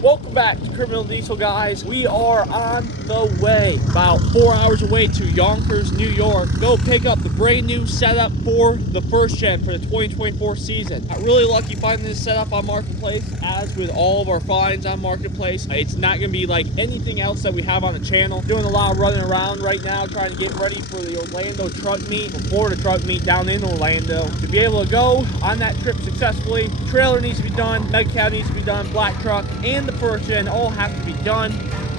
Welcome back to Criminal Diesel, guys. We are on the way, about 4 hours away to Yonkers, New York. Go pick up the brand new setup for the first gen for the 2024 season. I'm really lucky finding this setup on Marketplace. As with all of our finds on Marketplace, it's not going to be like anything else that we have on the channel. Doing a lot of running around right now, trying to get ready for the Orlando truck meet, the Florida truck meet down in Orlando. To be able to go on that trip successfully, trailer needs to be done, mega cab needs to be done, black truck, and the first gen all have to be done,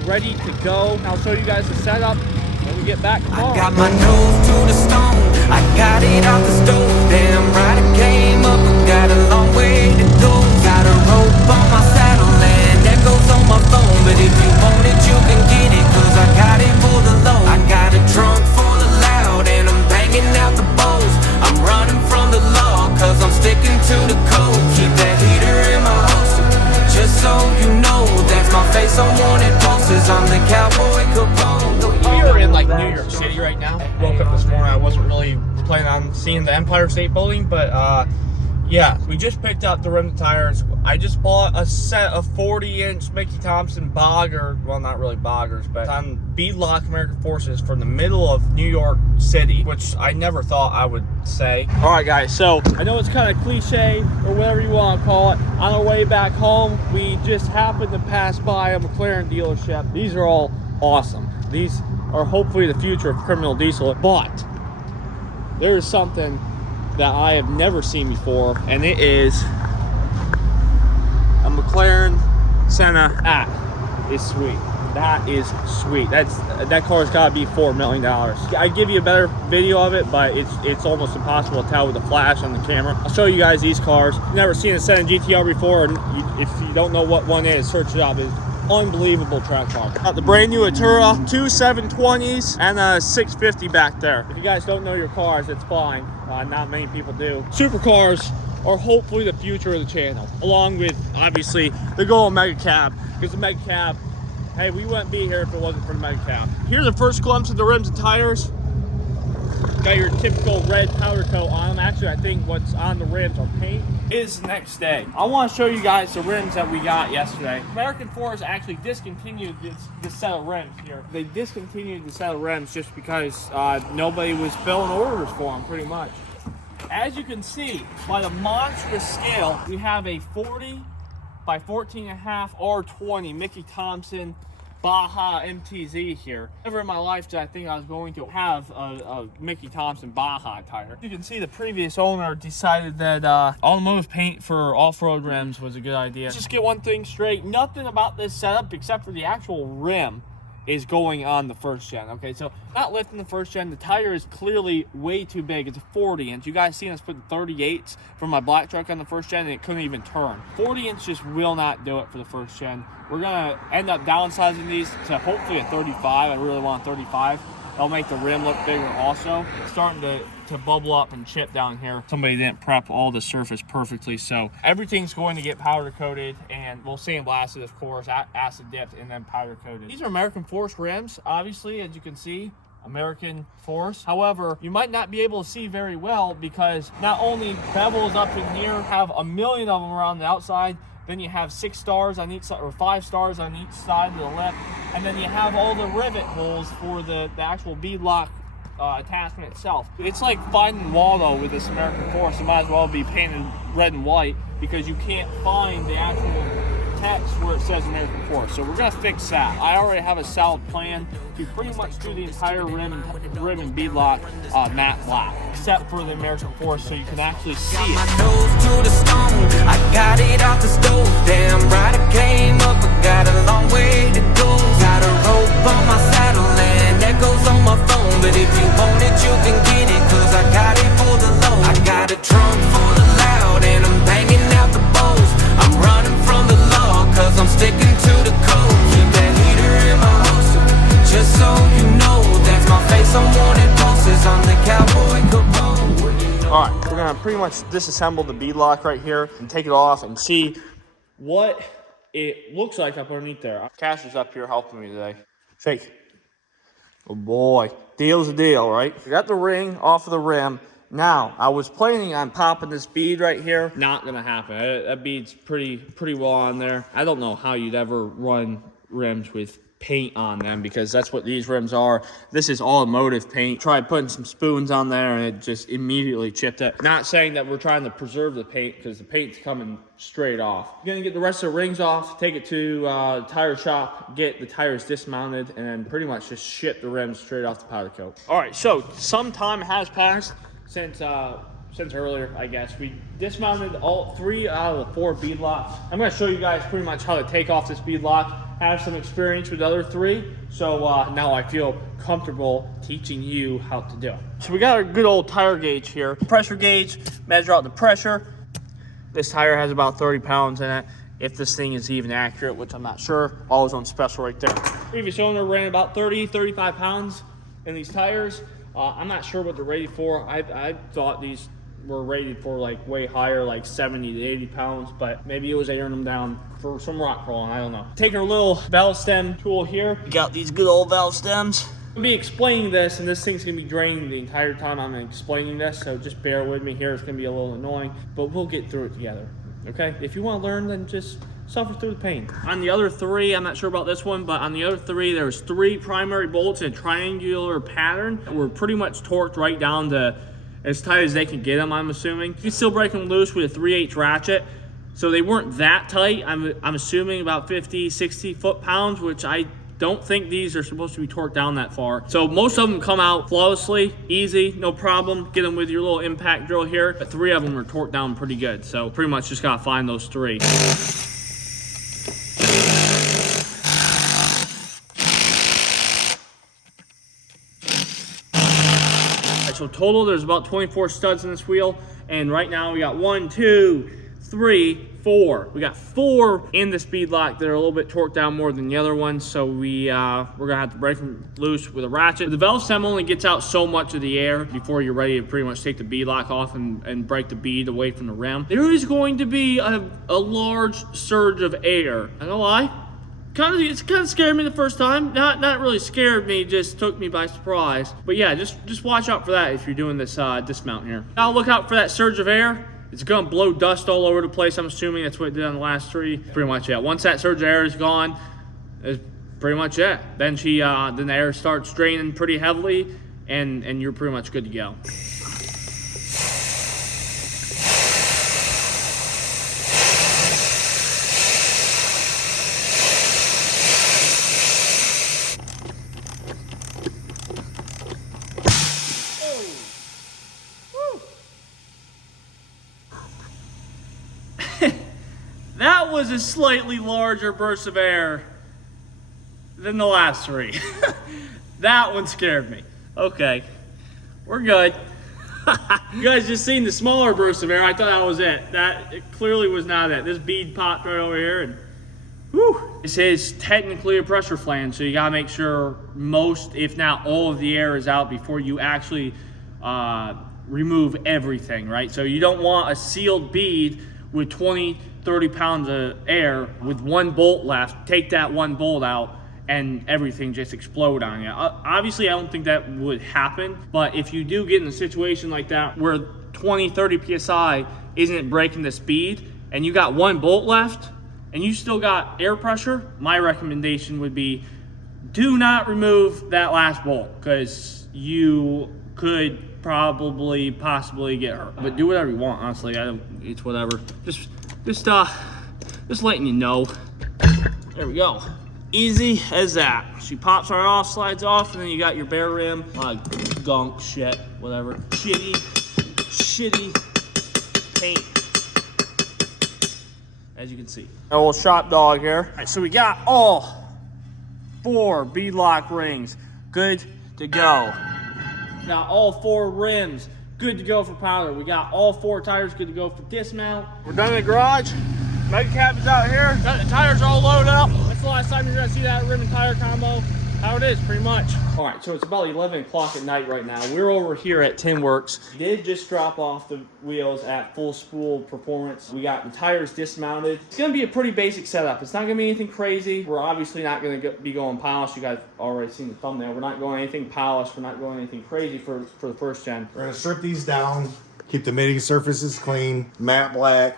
ready to go. I'll show you guys the setup when we get back tomorrow. I got my nose to the stone, I got it off the stove. Damn right I came up, but got a long way to go. Got a rope on my saddle and that goes on my phone. But if you want it, you can get it, cause I got it for the low. I got a trunk full of loud and I'm banging out the bowls. I'm running from the law, cause I'm sticking to the code. Keep that heater in my holster, just so you know, that's my face on wanted posters. I'm the cowboy Capone. We are in like New York City right now. Woke up this morning, I wasn't really planning on seeing the Empire State Building, but yeah, we just picked up the rim tires. I just bought a set of 40-inch Mickey Thompson bogger, well, not really boggers, but on Beadlock American Forces from the middle of New York City, which I never thought I would say. All right, guys, so I know it's kind of cliche or whatever you want to call it. On our way back home, we just happened to pass by a McLaren dealership. These are all awesome. These are hopefully the future of Criminal Diesel, but there is something that I have never seen before, and it is a McLaren Senna. That is sweet. That is sweet. That car's got to be $4 million. I'd give you a better video of it, but it's almost impossible to tell with the flash on the camera. I'll show you guys these cars. You've never seen a Senna GTR before, and if you don't know what one is, search it up. It's unbelievable track car. Got the brand new Atura, two 720s and a 650 back there. If you guys don't know your cars, it's fine. Not many people do. Supercars are hopefully the future of the channel, along with obviously the Gold Mega Cab, because the Mega Cab, hey, we wouldn't be here if it wasn't for the Mega Cab. Here's a first glimpse of the rims and tires. Got your typical red powder coat on them. Actually, I think what's on the rims are paint. It is the next day. I want to show you guys the rims that we got yesterday. American Force actually discontinued this set of rims here. They discontinued the set of rims just because nobody was filling orders for them, pretty much. As you can see, by the monstrous scale, we have a 40 by 14.5 R20 Mickey Thompson Baja MTZ here. Never in my life did I think I was going to have a Mickey Thompson Baja tire. You can see the previous owner decided that automotive paint for off-road rims was a good idea. Let's just get one thing straight. Nothing about this setup except for the actual rim is going on the first gen. Okay, so not lifting the first gen. The tire is clearly way too big. It's a 40-inch. You guys seen us put 38s from my black truck on the first gen and it couldn't even turn. 40-inch just will not do it for the first gen. We're gonna end up downsizing these to hopefully a 35. I really want a 35. That'll make the rim look bigger also. It's starting to bubble up and chip down here. Somebody didn't prep all the surface perfectly, so everything's going to get powder coated and we'll sandblasted, of course, acid dipped, and then powder coated. These are American Force rims, obviously, as you can see. American Force. However, you might not be able to see very well because not only bevels up in here have a million of them around the outside, then you have 6 stars on each side, or 5 stars on each side of the lip, and then you have all the rivet holes for the actual beadlock attachment itself. It's like finding Waldo with this American Force. It might as well be painted red and white because you can't find the actual text where it says American Force. So we're gonna fix that. I already have a solid plan to pretty much do the entire rim and beadlock matte black, except for the American Force, so you can actually see it. My nose to the stone, I got it off the stove. Damn right I came up, I got a long way to go. Got a rope on my saddle and that goes on my phone. But if you want it, you can get it, cause I got it for the low. I got a trunk full of loud and I'm banging out the bowls. I'm running from the law, cause I'm sticking to the code. Keep that heater in my holster, just so you know, that's my face on wanted posters. I'm the cowboy Capone. All right, we're gonna pretty much disassemble the beadlock right here and take it off and see what it looks like up underneath there. Cash is up here helping me today. Shake. Oh boy, deal's a deal, right? We got the ring off of the rim, Now, I was planning on popping this bead right here. Not gonna happen. That bead's pretty well on there. I don't know how you'd ever run rims with paint on them, because that's what these rims are. This is all emotive paint. Tried putting some spoons on there and it just immediately chipped it. Not saying that we're trying to preserve the paint, because the paint's coming straight off. You're gonna get the rest of the rings off, take it to the tire shop, get the tires dismounted, and then pretty much just ship the rims straight off the powder coat. All right, so some time has passed since earlier, I guess. We dismounted all 3 out of the 4 bead locks. I'm gonna show you guys pretty much how to take off this bead lock. Have some experience with the other 3, so now I feel comfortable teaching you how to do it. So we got our good old tire gauge here. Pressure gauge, measure out the pressure. This tire has about 30 pounds in it, if this thing is even accurate, which I'm not sure. Always on special right there. Previous owner ran about 35 pounds in these tires. I'm not sure what they're rated for. I thought these were rated for like way higher, like 70 to 80 pounds, but maybe it was airing them down for some rock crawling, I don't know. Taking our little valve stem tool here. We got these good old valve stems. I'm gonna be explaining this, and this thing's gonna be draining the entire time I'm explaining this, so just bear with me here. It's gonna be a little annoying, but we'll get through it together, okay? If you wanna learn, then just suffer through the pain. On the other 3, I'm not sure about this one, but on the other 3, there was 3 primary bolts in a triangular pattern that were pretty much torqued right down to as tight as they can get them, I'm assuming. You can still break them loose with a 3/8 ratchet. So they weren't that tight. I'm assuming about 50, 60 foot-pounds, which I don't think these are supposed to be torqued down that far. So most of them come out flawlessly, easy, no problem. Get them with your little impact drill here. But 3 of them are torqued down pretty good. So pretty much just gotta find those 3. So total, there's about 24 studs in this wheel, and right now we got 1, 2, 3, 4. We got 4 in the speed lock that are a little bit torqued down more than the other ones, so we're gonna have to break them loose with a ratchet. The valve stem only gets out so much of the air before you're ready to pretty much take the bead lock off and break the bead away from the rim. There is going to be a large surge of air. I don't lie. It kind of scared me the first time. Not really scared me, just took me by surprise. But yeah, just watch out for that if you're doing this dismount here. Now look out for that surge of air. It's gonna blow dust all over the place. I'm assuming that's what it did on the last 3. Pretty much, yeah. Once that surge of air is gone, it's pretty much it. Then then the air starts draining pretty heavily, and you're pretty much good to go. That was a slightly larger burst of air than the last 3. That one scared me. Okay, we're good. You guys just seen the smaller burst of air. I thought that was it. It clearly was not it. This bead popped right over here, and whew. This is technically a pressure flange, so you gotta make sure most, if not all, of the air is out before you actually remove everything, right? So you don't want a sealed bead with 20, 30 pounds of air with 1 bolt left. Take that 1 bolt out and everything just explode on you. Obviously, I don't think that would happen, but if you do get in a situation like that where 20, 30 PSI isn't breaking the speed and you got 1 bolt left and you still got air pressure, my recommendation would be do not remove that last bolt, because you could possibly get hurt. But do whatever you want, honestly. It's whatever. Just letting you know. There we go. Easy as that. She pops right off, slides off, and then you got your bare rim. Gunk, shit, whatever. Shitty paint. As you can see. Our little shop dog here. All right, so we got all 4 beadlock rings good to go. Got all 4 rims good to go for powder. We got all 4 tires good to go for dismount. We're done in the garage. Mega cab is out here. Got the tires all loaded up. That's the last time you're gonna see that rim and tire combo. how it is, pretty much. All right, so it's about 11 o'clock at night right now. We're over here at Tin Works. Did just drop off the wheels at Full Spool Performance. We got the tires dismounted. It's gonna be a pretty basic setup. It's not gonna be anything crazy. We're obviously not gonna be going polished. You guys already seen the thumbnail. We're not going anything polished. We're not going anything crazy for the first gen. We're gonna strip these down, keep the mating surfaces clean, matte black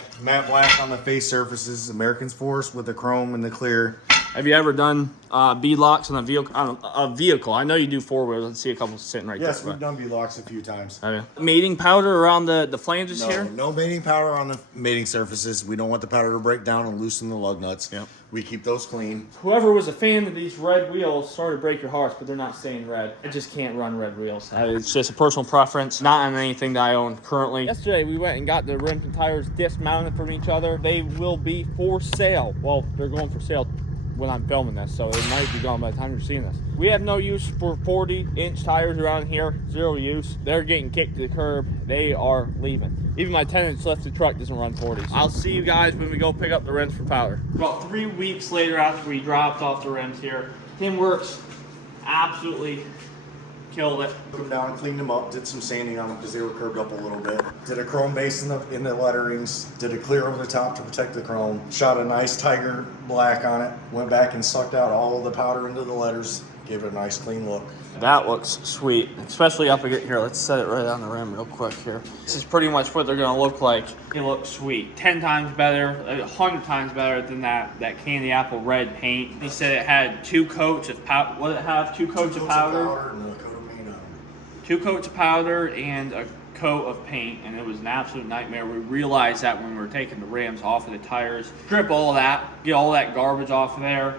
on the face surfaces, American's Force with the chrome and the clear. Have you ever done beadlocks on a vehicle? I know you do four wheels. Let's see a couple sitting right there. Yes, we've done beadlocks a few times. Okay. Mating powder around the flanges here? No mating powder on the mating surfaces. We don't want the powder to break down and loosen the lug nuts. Yep. We keep those clean. Whoever was a fan of these red wheels, sorry to break your hearts, but they're not staying red. I just can't run red wheels. It's just a personal preference, not on anything that I own currently. Yesterday, we went and got the rims and tires dismounted from each other. They will be for sale. Well, they're going for sale when I'm filming this, so it might be gone by the time you're seeing this. We have no use for 40-inch tires around here. Zero use. They're getting kicked to the curb. They are leaving. Even my 10-inch lifted truck doesn't run 40s. I'll see you guys when we go pick up the rims for powder. About 3 weeks later after we dropped off the rims here, Tin Works absolutely killed it. Took them down, cleaned them up, did some sanding on them because they were curved up a little bit. Did a chrome base in the letterings, did a clear over the top to protect the chrome. Shot a nice tiger black on it, went back and sucked out all of the powder into the letters, gave it a nice clean look. That looks sweet, especially up again here. Let's set it right on the rim real quick here. This is pretty much what they're gonna look like. It looks sweet. 10 times better, 100 times better than that candy apple red paint. He said it had 2 coats of powder. What did it have? 2 coats of powder? And a coat of paint on it. 2 coats of powder and a coat of paint, and it was an absolute nightmare. We realized that when we were taking the rims off of the tires, strip all that, get all that garbage off of there.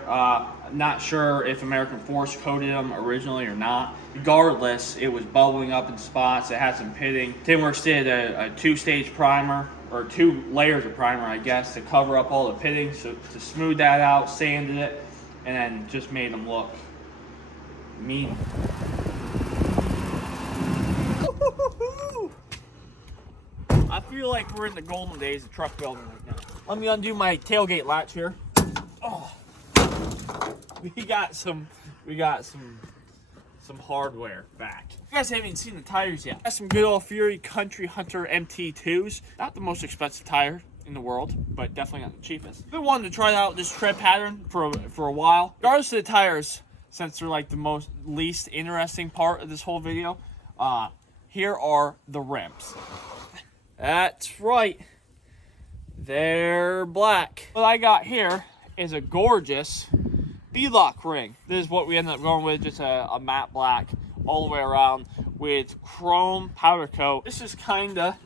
Not sure if American Force coated them originally or not. Regardless, it was bubbling up in spots. It had some pitting. Tin Works did a 2-stage primer, or 2 layers of primer, I guess, to cover up all the pitting, so to smooth that out, sanded it, and then just made them look mean. I feel like we're in the golden days of truck building right now. Let me undo my tailgate latch here. Oh, we got some hardware back. You guys haven't even seen the tires yet. Got some good old Fury Country Hunter MT2s. Not the most expensive tire in the world, but definitely not the cheapest. Been wanting to try out this tread pattern for a while. Regardless of the tires, since they're like the least interesting part of this whole video, here are the rims. That's right, they're black. What I got here is a gorgeous beadlock ring. This is what we ended up going with, just a matte black all the way around with chrome powder coat. This is kinda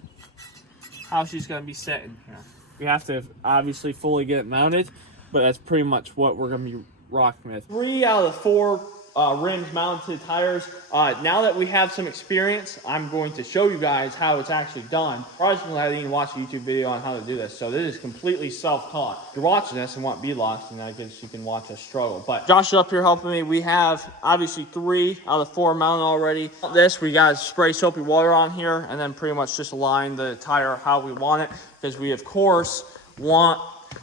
how she's gonna be sitting here. We have to obviously fully get it mounted, but that's pretty much what we're gonna be rocking with. 3 out of the 4 rims mounted to the tires. Now that we have some experience, I'm going to show you guys how it's actually done. Surprisingly, I didn't even watch a YouTube video on how to do this, so this is completely self-taught. If you're watching this and want beadlocks, then I guess you can watch us struggle. But Josh is up here helping me. We have obviously 3 out of the 4 mounted already. This, we got to spray soapy water on here and then pretty much just align the tire how we want it, because we of course want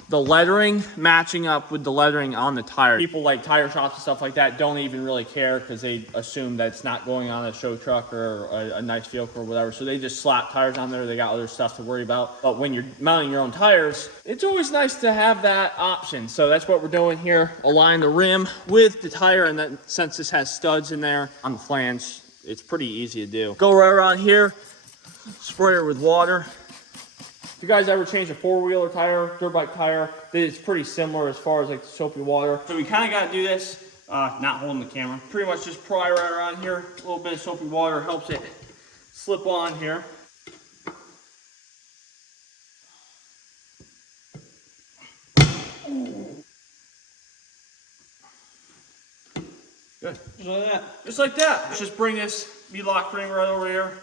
the lettering matching up with the lettering on the tire. People like tire shops and stuff like that don't even really care because they assume that it's not going on a show truck or a nice vehicle or whatever. So they just slap tires on there. They got other stuff to worry about. But when you're mounting your own tires, it's always nice to have that option. So that's what we're doing here. Align the rim with the tire, and then since this has studs in there on the flange, it's pretty easy to do. Go right around here, spray it with water. If you guys ever change a 4-wheeler tire, dirt bike tire, it's pretty similar as far as like the soapy water. So we kind of got to do this, not holding the camera. Pretty much just pry right around here. A little bit of soapy water helps it slip on here. Good, just like that. Just like that. Let's just bring this beadlock ring right over here.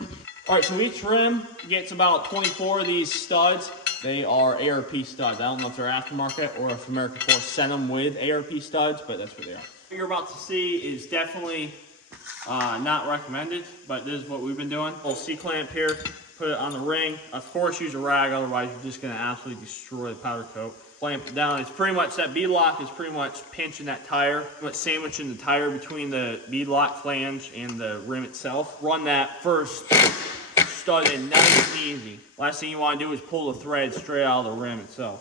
All right, so each rim gets about 24 of these studs. They are ARP studs. I don't know if they're aftermarket or if American Force sent them with ARP studs, but that's what they are. What you're about to see is definitely not recommended, but this is what we've been doing. Little C-clamp here, put it on the ring. Of course, use a rag, otherwise you're just gonna absolutely destroy the powder coat. clamp it down. It's pretty much, that beadlock is pretty much pinching that tire, but sandwiching the tire between the beadlock flange and the rim itself. Run that first stud in nice and easy. Last thing you want to do is pull the thread straight out of the rim itself.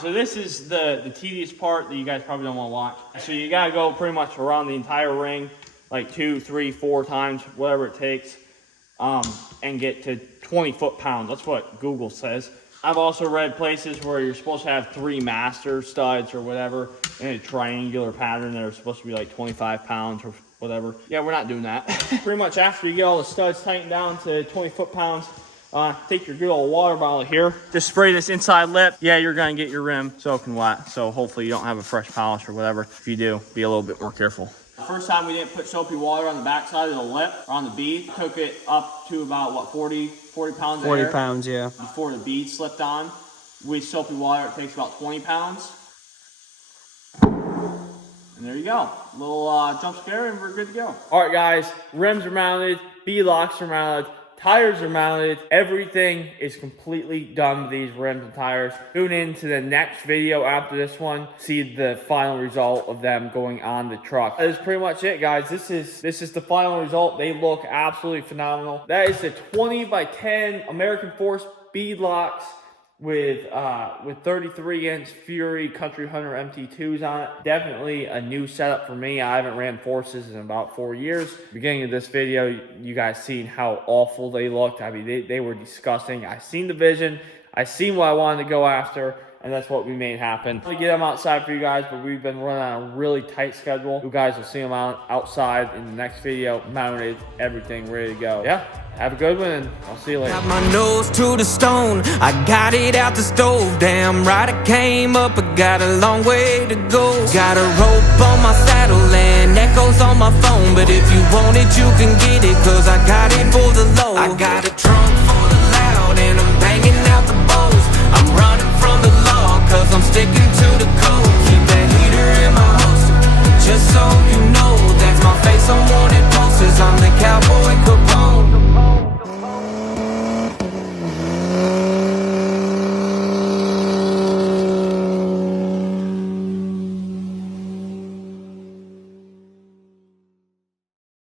So this is the tedious part that you guys probably don't want to watch. So you gotta go pretty much around the entire ring, like 2, 3, 4 times, whatever it takes, and get to 20 foot-pounds. That's what Google says. I've also read places where you're supposed to have 3 master studs or whatever in a triangular pattern that are supposed to be like 25 pounds or whatever. Yeah, we're not doing that. Pretty much after you get all the studs tightened down to 20 foot-pounds, take your good old water bottle here. Just spray this inside lip. Yeah, you're gonna get your rim soaking wet, so hopefully you don't have a fresh polish or whatever. If you do, be a little bit more careful. The first time we didn't put soapy water on the backside of the lip or on the bead. Took it up to about, what, 40 pounds of 40 air pounds, yeah. before the bead slipped on. With soapy water, it takes about 20 pounds. And there you go. Little jump scare and we're good to go. All right, guys, rims are mounted, beadlocks are mounted, tires are mounted. Everything is completely done with these rims and tires. Tune in to the next video after this one. See the final result of them going on the truck. That is pretty much it, guys. This is the final result. They look absolutely phenomenal. That is the 20 by 10 American Force beadlocks with 33-inch Fury Country Hunter MT2s on it. Definitely a new setup for me. I haven't ran Forces in about 4 years. Beginning of this video, you guys seen how awful they looked. I mean, they were disgusting. I seen the vision. I seen what I wanted to go after, and that's what we made happen. I'll get them outside for you guys, but we've been running on a really tight schedule. You guys will see them outside in the next video, mounted, everything ready to go. Yeah, have a good one, and I'll see you later. Got my nose to the stone, I got it out the stove. Damn right I came up, I got a long way to go. Got a rope on my saddle and echoes on my phone, but if you want it, you can get it, cause I